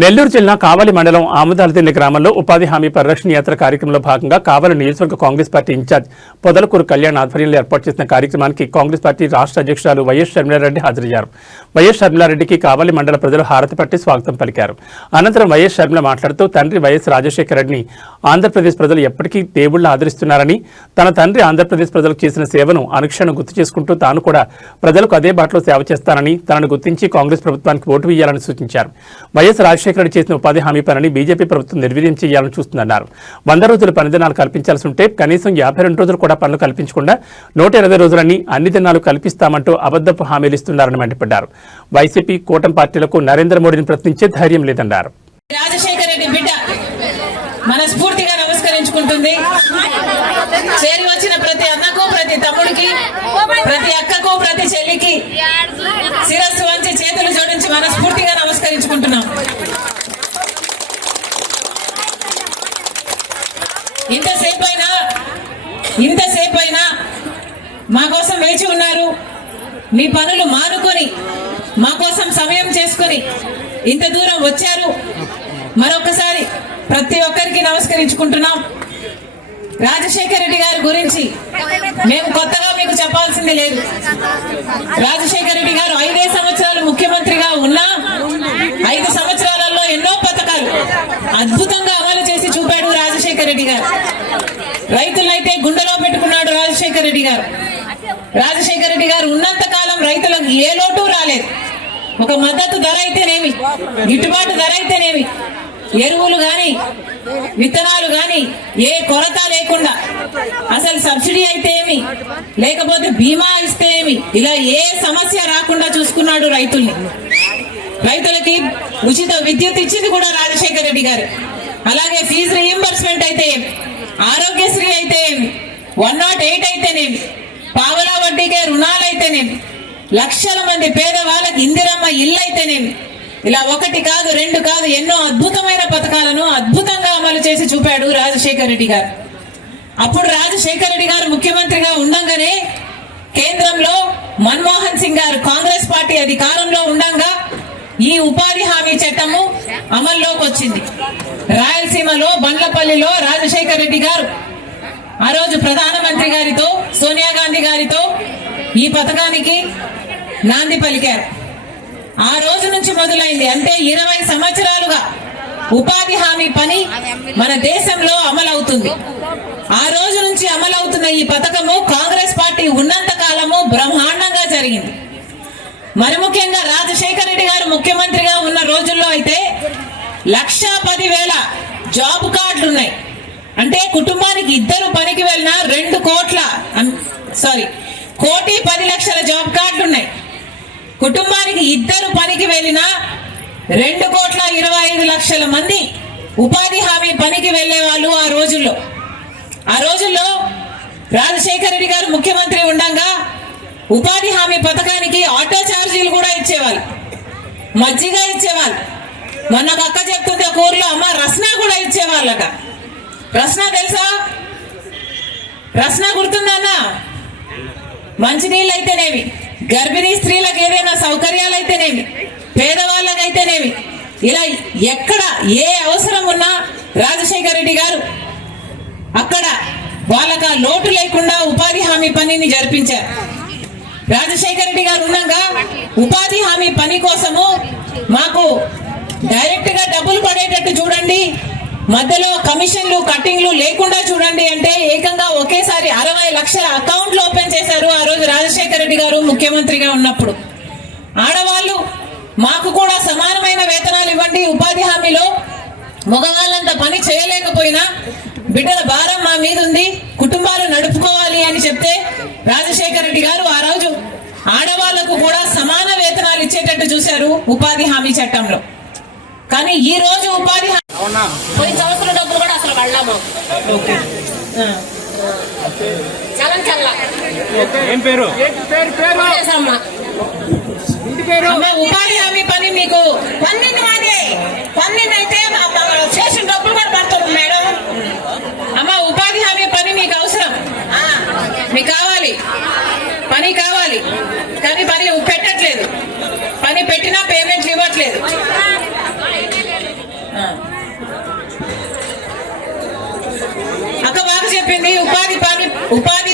నెల్లూరు జిల్లా కావలి మండలం ఆముదాలదిన్నె గ్రామంలో ఉపాధి హామీ పరిరక్షణ యాత్ర కార్యక్రమంలో భాగంగా కావలి నియోజకవర్గ కాంగ్రెస్ పార్టీ ఇన్ఛార్జ్ పొదలకూరు కళ్యాణ్ ఆధ్వర్యంలో ఏర్పాటు చేసిన కార్యక్రమానికి కాంగ్రెస్ పార్టీ రాష్ట్ర అధ్యక్షురాలు వైఎస్ షర్మిలారెడ్డి హాజరయ్యారు. వైఎస్ షర్మిలారెడ్డికి కావలి మండల ప్రజలు హారతి పట్టి స్వాగతం పలికారు. అనంతరం వైఎస్ షర్మిల మాట్లాడుతూ తండ్రి వైఎస్ రాజశేఖర రెడ్డిని ఆంధ్రప్రదేశ్ ప్రజలు ఎప్పటికీ దేవుళ్లు ఆదరిస్తున్నారని, తన తండ్రి ఆంధ్రప్రదేశ్ ప్రజలకు చేసిన సేవను అనుక్షణం గుర్తు చేసుకుంటూ తాను కూడా ప్రజలకు అదే బాటలో సేవ చేస్తానని, తనను గుర్తించి కాంగ్రెస్ ప్రభుత్వానికి ఓటు వేయాలని సూచించారు. వైఎస్ రాజశేఖర రెడ్డి చేసిన ఉపాధి హామీ పనిని బీజేపీ ప్రభుత్వం నిర్వీర్యం చేయాలని చూస్తుందన్నారు. 100 రోజుల పనిదినాలు కల్పించాల్సి ఉంటే కనీసం 52 రోజులు కూడా పనులు కల్పించకుండా 120 రోజులని అన్ని దినాలు కల్పిస్తామంటూ అబద్ధపు హామీలు ఇస్తున్నారని మండిపడ్డారు. వైసీపీ కూటమి పార్టీలకు నరేంద్ర మోడీని ప్రశ్నించే ధైర్యం లేదన్నారు. రాజశేఖర రెడ్డి బిడ్డ మనస్ఫూర్తిగా నమస్కరించుకుంటుంది. చేరి వచ్చిన ప్రతి అన్నకు, ప్రతి తమ్ముడికి, ప్రతి అక్కకు, ప్రతి చెల్లికి శిరస్సు వంచి చేతులు జోడించి మనస్ఫూర్తిగా నమస్కరించుకుంటున్నాం. ఇంతసేపైనా మా కోసం వేచి ఉన్నారు. మీ పనులు మానుకొని మా కోసం సమయం చేసుకొని ఇంత దూరం వచ్చారు. మరొకసారి ప్రతి ఒక్కరికి నమస్కరించుకుంటున్నాం. రాజశేఖర రెడ్డి గారి గురించి మేము కొత్తగా మీకు చెప్పాల్సింది లేదు. రాజశేఖర రెడ్డి గారు 5 సంవత్సరాలు ముఖ్యమంత్రిగా ఉన్నా 5 సంవత్సరాలలో ఎన్నో పథకాలు అద్భుతంగా అమలు చేసి చూపాడు రాజశేఖర రెడ్డి గారు. రైతులైతే గుండెలో పెట్టుకున్నాడు రాజశేఖర రెడ్డి గారు. రాజశేఖర రెడ్డి గారు ఉన్నంత కాలం రైతులకు ఏ లోటు రాలేదు. ఒక మద్దతు ధర అయితేనేమి, గిట్టుబాటు ధర అయితేనేమి, ఎరువులు గాని, విత్తనాలు గాని ఏ కొరత లేకుండా, అసలు సబ్సిడీ అయితే ఏమి, లేకపోతే బీమా ఇస్తే ఏమి, ఇలా ఏ సమస్య రాకుండా చూసుకున్నాడు రైతుల్ని. రైతులకి ఉచిత విద్యుత్ ఇచ్చింది కూడా రాజశేఖర రెడ్డి గారు. అలాగే ఫీజు రీయింబర్స్మెంట్ అయితే ఏమి, ఆరోగ్యశ్రీ అయితే ఏమి, 108 అయితేనేమి, పావలా వడ్డీకే రుణాలైతేనేమి, లక్షల మంది పేదవాళ్ళకి ఇందిరమ్మ ఇల్లు అయితేనేమి, ఇలా 1 కాదు 2 కాదు ఎన్నో అద్భుతమైన పథకాలను అద్భుతంగా అమలు చేసి చూపాడు రాజశేఖర రెడ్డి గారు. అప్పుడు రాజశేఖర రెడ్డి గారు ముఖ్యమంత్రిగా ఉండంగానే కేంద్రంలో మన్మోహన్ సింగ్ గారు కాంగ్రెస్ పార్టీ అధికారంలో ఉండంగా ఈ ఉపాధి హామీ చట్టము అమల్లోకి వచ్చింది. రాయలసీమలో బండ్లపల్లిలో రాజశేఖర రెడ్డి గారు ఆ రోజు ప్రధానమంత్రి గారితో, సోనియా గాంధీ గారితో ఈ పథకానికి నాంది పలికారు. ఆ రోజు నుంచి మొదలైంది. అంటే 20 సంవత్సరాలుగా ఉపాధి హామీ పని మన దేశంలో అమలవుతుంది. ఆ రోజు నుంచి అమలవుతున్న ఈ పథకము కాంగ్రెస్ పార్టీ ఉన్నంత కాలము బ్రహ్మాండంగా జరిగింది. మరి ముఖ్యంగా రాజశేఖర రెడ్డి గారు ముఖ్యమంత్రిగా ఉన్న రోజుల్లో అయితే 1,10,000 జాబ్ కార్డులు ఉన్నాయి. అంటే కుటుంబానికి 2 పనికి వెళ్ళినా 1,10,00,000 జాబ్ కార్డులు ఉన్నాయి. కుటుంబానికి 2 పనికి వెళ్ళినా 2,25,00,000 మంది ఉపాధి హామీ పనికి వెళ్లే వాళ్ళు ఆ రోజుల్లో రాజశేఖర రెడ్డి గారు ముఖ్యమంత్రి ఉండగా ఉపాధి హామీ పథకానికి ఆటో ఛార్జీలు కూడా ఇచ్చేవాళ్ళు, మజ్జిగ ఇచ్చేవాళ్ళు. మొన్న ఒక అక్క చెప్తుంది ఒక ఊర్లో, అమ్మ రస్నా కూడా ఇచ్చేవాళ్ళట. రస్నా తెలుసా? రస్నా గుర్తుందన్నా? మంచినీళ్ళు అయితేనేమి, గర్భిణీ స్త్రీలకు ఏదైనా సౌకర్యాలు అయితేనేమి, పేదవాళ్ళకైతేనేమి, ఇలా ఎక్కడ ఏ అవసరం ఉన్నా రాజశేఖర రెడ్డి గారు అక్కడ వాళ్ళకి ఆ లోటు లేకుండా ఉపాధి హామీ పనిని జరిపించారు. రాజశేఖర రెడ్డి గారు ఉండగా ఉపాధి హామీ పని కోసము మాకు డైరెక్ట్ గా డబ్బులు పడేటట్టు చూడండి, మధ్యలో కమిషన్లు కట్టింగ్లు లేకుండా చూడండి అంటే ఏకంగా ఒకేసారి 60 లక్షల అకౌంట్లు ఓపెన్ చేశారు ఆ రోజు రాజశేఖర రెడ్డి గారు ముఖ్యమంత్రిగా ఉన్నప్పుడు. ఆడవాళ్ళు మాకు కూడా సమానమైన వేతనాలు ఇవ్వండి, ఉపాధి హామీలో మగవాళ్ళంత పని చేయలేకపోయినా బిడ్డల భారం మా మీద ఉంది, కుటుంబాలు నడుపుకోవాలి అని చెప్తే రాజశేఖర రెడ్డి గారు ఆ రోజు ఆడవాళ్లకు కూడా సమాన వేతనాలు ఇచ్చేటట్టు చూశారు ఉపాధి హామీ చట్టంలో. కానీ ఈ రోజు ఉపాధి పోయిన సంవత్సరం డబ్బులు కూడా అసలు వెళ్ళాము. ఉపాధి హామీ పని మీకు 12 అయితే చేసిన డబ్బులు కూడా పడుతుంది మేడం. అమ్మ ఉపాధి హామీ పని మీకు అవసరం, మీకు కావాలి, పని కావాలి, కానీ పని పెట్టట్లేదు. పని పెట్టినా పేమెంట్లు ఇవ్వట్లేదు. అక్క బాగా చెప్పింది. ఉపాధి